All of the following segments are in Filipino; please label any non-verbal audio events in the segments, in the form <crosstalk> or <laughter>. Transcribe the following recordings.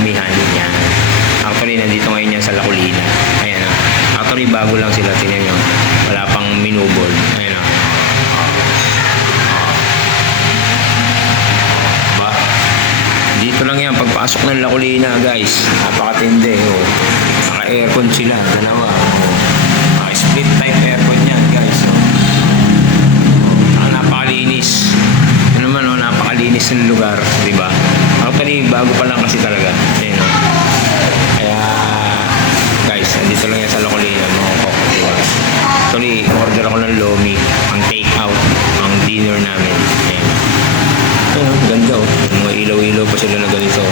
dumihan niya. Actually, nandito ngayon yan sa Laculina. Ayan o. Actually, bago lang sila. Tingnan nyo. Wala pang minubol. Ayan o. Ba? Dito lang yan. Pagpasok ng Laculina, guys. Napakatindi. O. Naka-aircon sila. Dalawa. Oh. Naka-split type aircon yan, guys. Oh. O. Napakalinis. Ano man o, napakalinis ng lugar. Pa sila na ganito.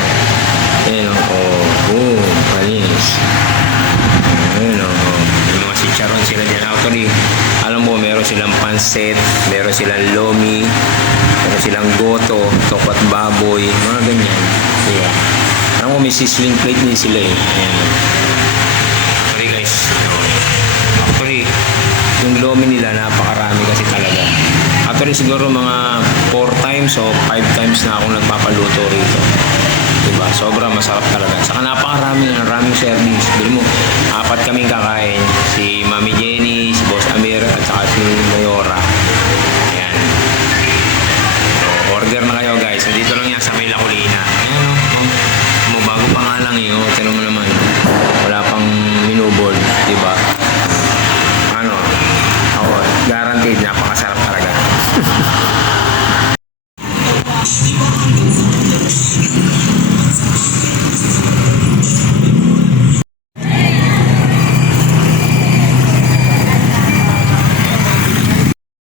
Ayan oh, oh, boom, panis. Ayun oh, oh. Yung mga chicharon sila dyan. Actually, alam mo, meron silang pansit, meron silang lomi, meron silang goto, tokwat baboy, mga ganyan. Diba? Alam mo, may sizzling plate din sila eh. Ayan. Actually siguro mga 4 times o 5 times na akong nagpapaluto rito. Diba? Sobrang masarap talaga. Saka napakarami na, maraming service. Bili mo, apat kaming kakain. Si Mami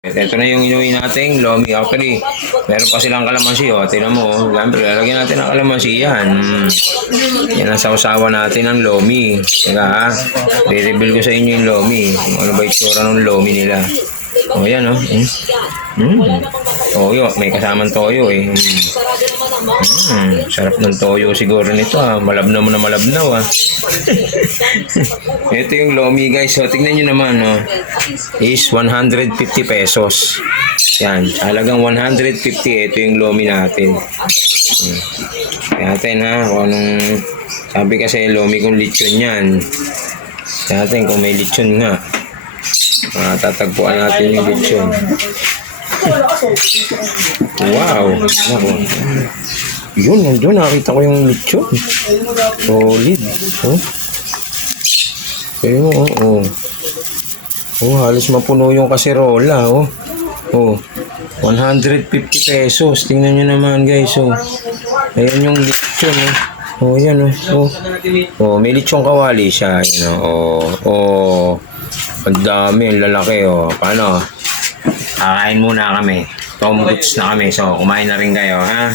Ito na yung inuwi nating lomi. Actually, meron pa silang kalamansi. O, tinan mo. oh. Siyempre, lalagyan natin ng kalamansi yan. Yan ang sausawa natin ng lomi. Teka ha. Re-reveal ko sa inyo yung lomi. Ano ba itsura ng lomi nila. O, yan o. Mm. Mm. Toyo. May kasamang toyo eh. Mm. Mm. Sarap ng toyo siguro nito ha. Malabnaw mo na malabnaw ha. <laughs> Ito yung lomi guys. So, tingnan nyo naman oh. Is 150 pesos. Yan. Halagang 150. Ito yung lomi natin. Kaya natin ha. Kung anong... Sabi kasi lomi kong lechon yan. Natin kung may lechon nga. Matatagpuan natin yung lechon. wow. Nako. Yun, nandun. Nakita ko yung lechon. Solid. Oh. Kaya mo, oh, oh. Oh, halos mapuno yung kaserola, oh. Oh, 150 pesos. Tingnan nyo naman, guys, oh. Ayan yung lechon, oh. Oh, yan, oh. Oh, oh may lechong kawali siya, yun, oh. Oh, oh. Ang dami, ang lalaki, oh. Paano? Kakain muna kami. Tom Goods na kami. So, kumain na rin kayo, ha?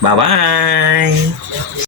Bye-bye!